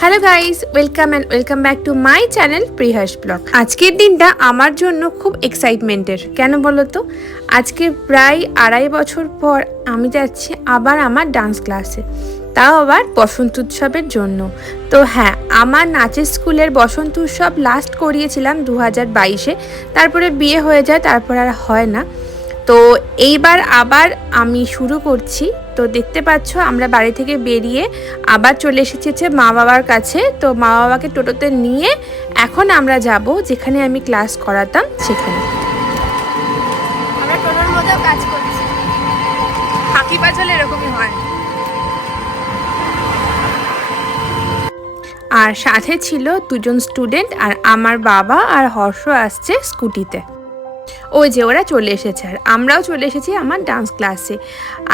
Hello guys welcome and welcome back to my channel Prihas blog আজকের দিনটা আমার জন্য খুব এক্সাইটমেন্টের কেন বলো তো? আজকে প্রায় আড়াই বছর পর আমি যাচ্ছি আবার আমার ডান্স ক্লাসে তাও আবার বসন্ত উৎসবের জন্য। তো হ্যাঁ আমার নাচের স্কুলের বসন্ত উৎসব লাস্ট করিয়েছিলাম দু হাজার বাইশে। তারপরে বিয়ে হয়ে যায়, তারপর আর হয় না। তো এইবার আবার আমি শুরু করছি। তো দেখতে পাচ্ছ, আমরা বাড়ি থেকে বেরিয়ে আবার চলে এসেছি মা বাবার কাছে। তো মা বাবাকে টোটোতে নিয়ে এখন আমরা যাব, যেখানে আমি ক্লাস করাতাম, সেখানে। আর সাথে ছিল দুজন স্টুডেন্ট আর আমার বাবা আর হর্ষ আসছে স্কুটিতে। ওই যে ওরা চলে এসেছে আর আমরাও চলে এসেছি আমার ডান্স ক্লাসে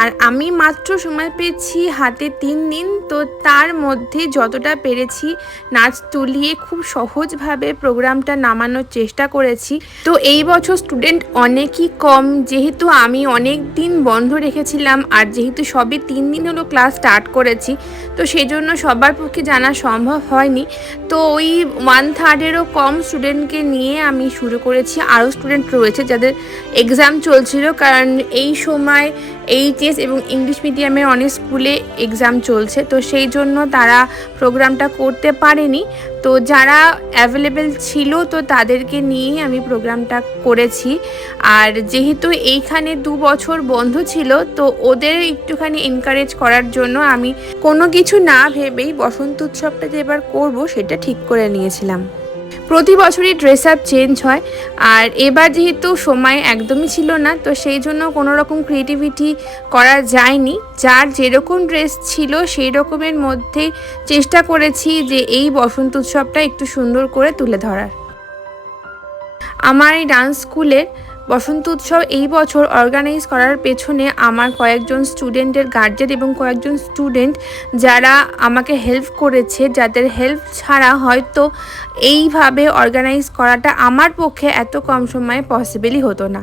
আর আমি মাত্র সময় পেয়েছি হাতে তিন দিন, তো তার মধ্যে যতটা পেরেছি নাচ তুলিয়ে খুব সহজভাবে প্রোগ্রামটা নামানোর চেষ্টা করেছি। তো এই বছর স্টুডেন্ট অনেকই কম, যেহেতু আমি অনেক দিন বন্ধ রেখেছিলাম আর যেহেতু সবে তিন দিন হলো ক্লাস স্টার্ট করেছি, তো সেই জন্য সবার পক্ষে জানা সম্ভব হয়নি। তো ওই ওয়ান থার্ডেরও কম স্টুডেন্টকে নিয়ে আমি শুরু করেছি। আরও স্টুডেন্ট রয়েছে। যাদের এক্সাম চলছিল, কারণ এই সময় এইচএস এবং ইংলিশ মিডিয়ামের অনেক স্কুলে এক্সাম চলছে, তো সেই জন্য তারা প্রোগ্রামটা করতে পারেনি। তো যারা অ্যাভেলেবেল ছিল, তো তাদেরকে নিয়েই আমি প্রোগ্রামটা করেছি। আর যেহেতু এইখানে দু বছর বন্ধ ছিল, তো ওদের একটুখানি এনকারেজ করার জন্য আমি কোনো কিছু না ভেবেই বসন্ত উৎসবটা যে এবার করব, সেটা ঠিক করে নিয়েছিলাম। প্রতি বছরই ড্রেস আপ চেঞ্জ হয়। আর এবার যেহেতু সময় একদমই ছিল না, তো সেই জন্য কোনো রকম ক্রিয়েটিভিটি করা যায়নি। যার যেরকম ড্রেস ছিল, সেই রকমের মধ্যে চেষ্টা করেছি যে এই বসন্ত উৎসবটা একটু সুন্দর করে তুলে ধরার। আমার এই ডান্স স্কুলের বসন্ত উৎসব এই বছর অর্গানাইজ করার পেছনে আমার কয়েকজন স্টুডেন্টের গার্জেন এবং কয়েকজন স্টুডেন্ট যারা আমাকে হেল্প করেছে, যাদের হেল্প ছাড়া হয়তো এইভাবে অর্গানাইজ করাটা আমার পক্ষে এত কম সময়ে পসিবলই হতো না।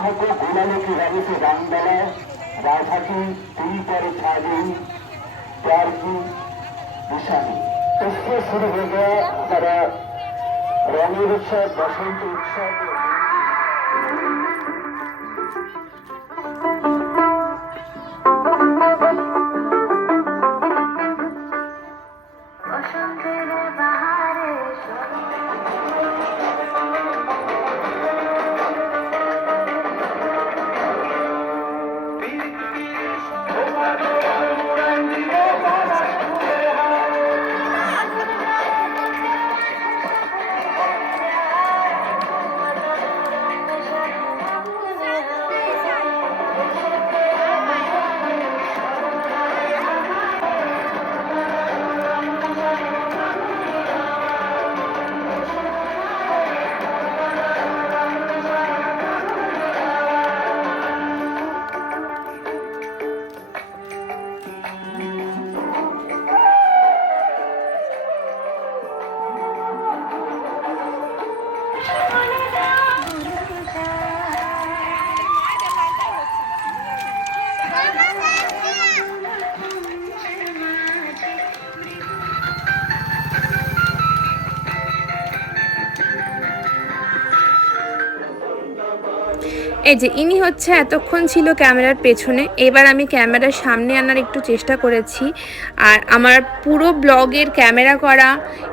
থাকো গোলালোকে রাগিতে রামবেলা রাধাকে তুই পরে ছাড়ি তার কি নিশানি শুরু হয়ে যায় তারা রঙের উৎসব, বসন্ত উৎসব এই যে ইনি হচ্ছে এতক্ষণ ছিল ক্যামেরার পেছনে, এবার আমি ক্যামেরার সামনে আনার একটু চেষ্টা করেছি। আর আমার পুরো ব্লগের ক্যামেরা করা,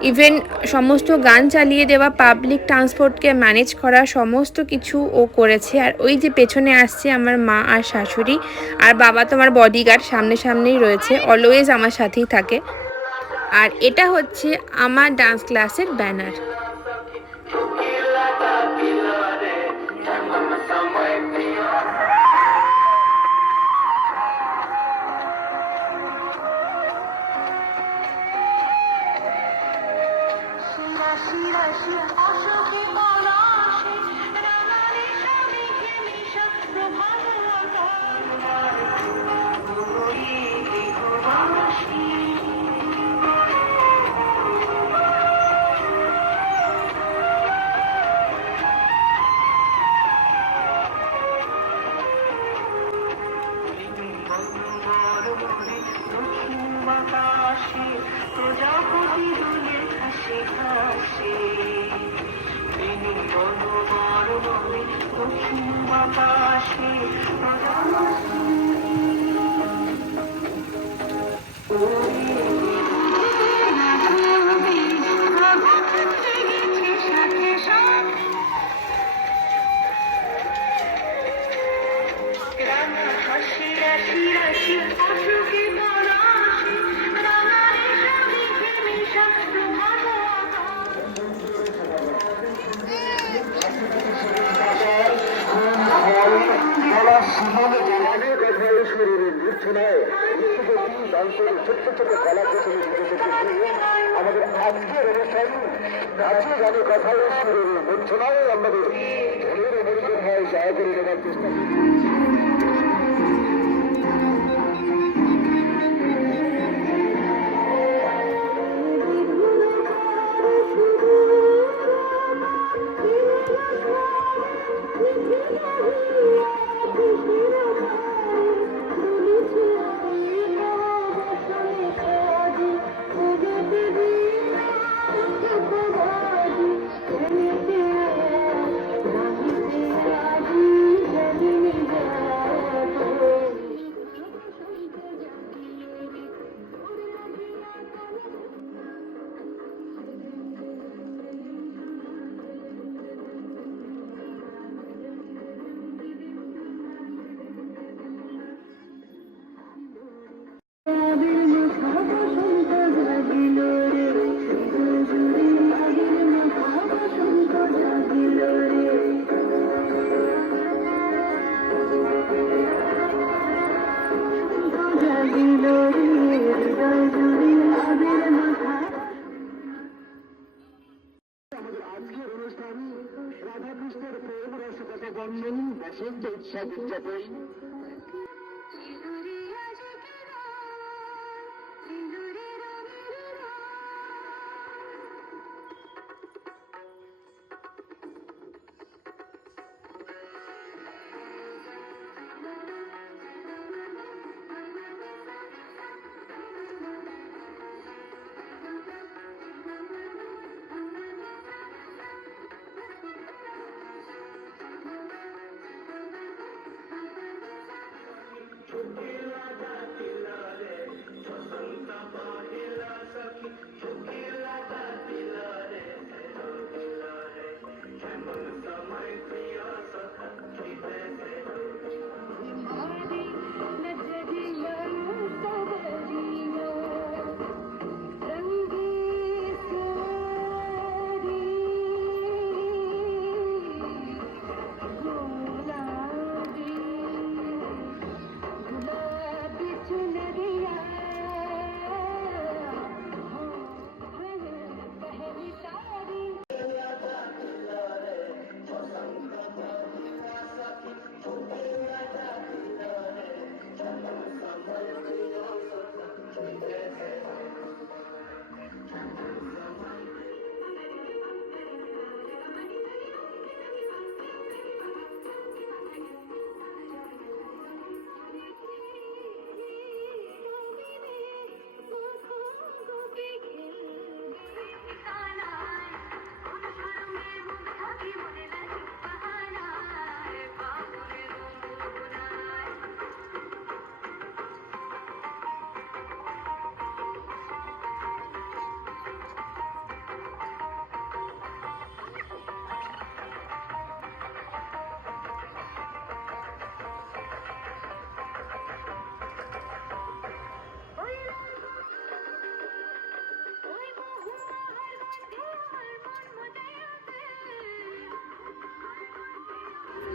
ইভেন সমস্ত গান চালিয়ে দেওয়া, পাবলিক ট্রান্সপোর্টকে ম্যানেজ করা, সমস্ত কিছু ও করেছে। আর ওই যে পেছনে আসছে আমার মা আর শাশুড়ি, আর বাবা তো আমার বডিগার্ড সামনে সামনেই রয়েছে অলওয়েজ আমার সাথেই থাকে। আর এটা হচ্ছে আমার ডান্স ক্লাসের ব্যানার আমাদের আজকের অনুষ্ঠান, নাচে গানে কথা মূর্ছনায় আমাদের ধনের মনোযোগ হয় জয় করে নেওয়ার চেষ্টা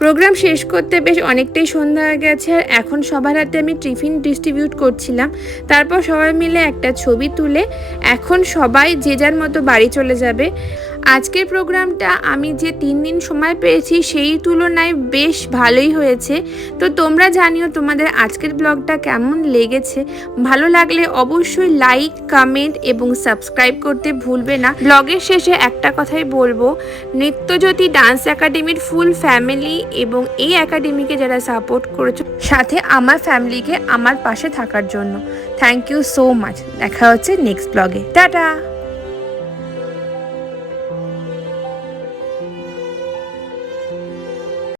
প্রোগ্রাম শেষ করতে বেশ অনেকটাই সন্ধ্যা হয়ে গেছে, আর এখন সবার হাতে আমি টিফিন ডিস্ট্রিবিউট করছিলাম। তারপর সবাই মিলে একটা ছবি তুলে, এখন সবাই যে যার মতো বাড়ি চলে যাবে। আজকের প্রোগ্রামটা আমি যে তিন দিন সময় পেয়েছি সেই তুলনায় বেশ ভালোই হয়েছে। তো তোমরা জানিও তোমাদের আজকের ব্লগটা কেমন লেগেছে। ভালো লাগলে অবশ্যই লাইক, কমেন্ট এবং সাবস্ক্রাইব করতে ভুলবে না। ব্লগের শেষে একটা কথাই বলব, নৃত্যজ্যোতি ডান্স একাডেমির ফুল ফ্যামিলি এবং এই একাডেমিকে যারা সাপোর্ট করেছ, সাথে আমার ফ্যামিলিকে আমার পাশে থাকার জন্য। Thank you so much. দেখা হচ্ছে নেক্সট ব্লগে। টাটা!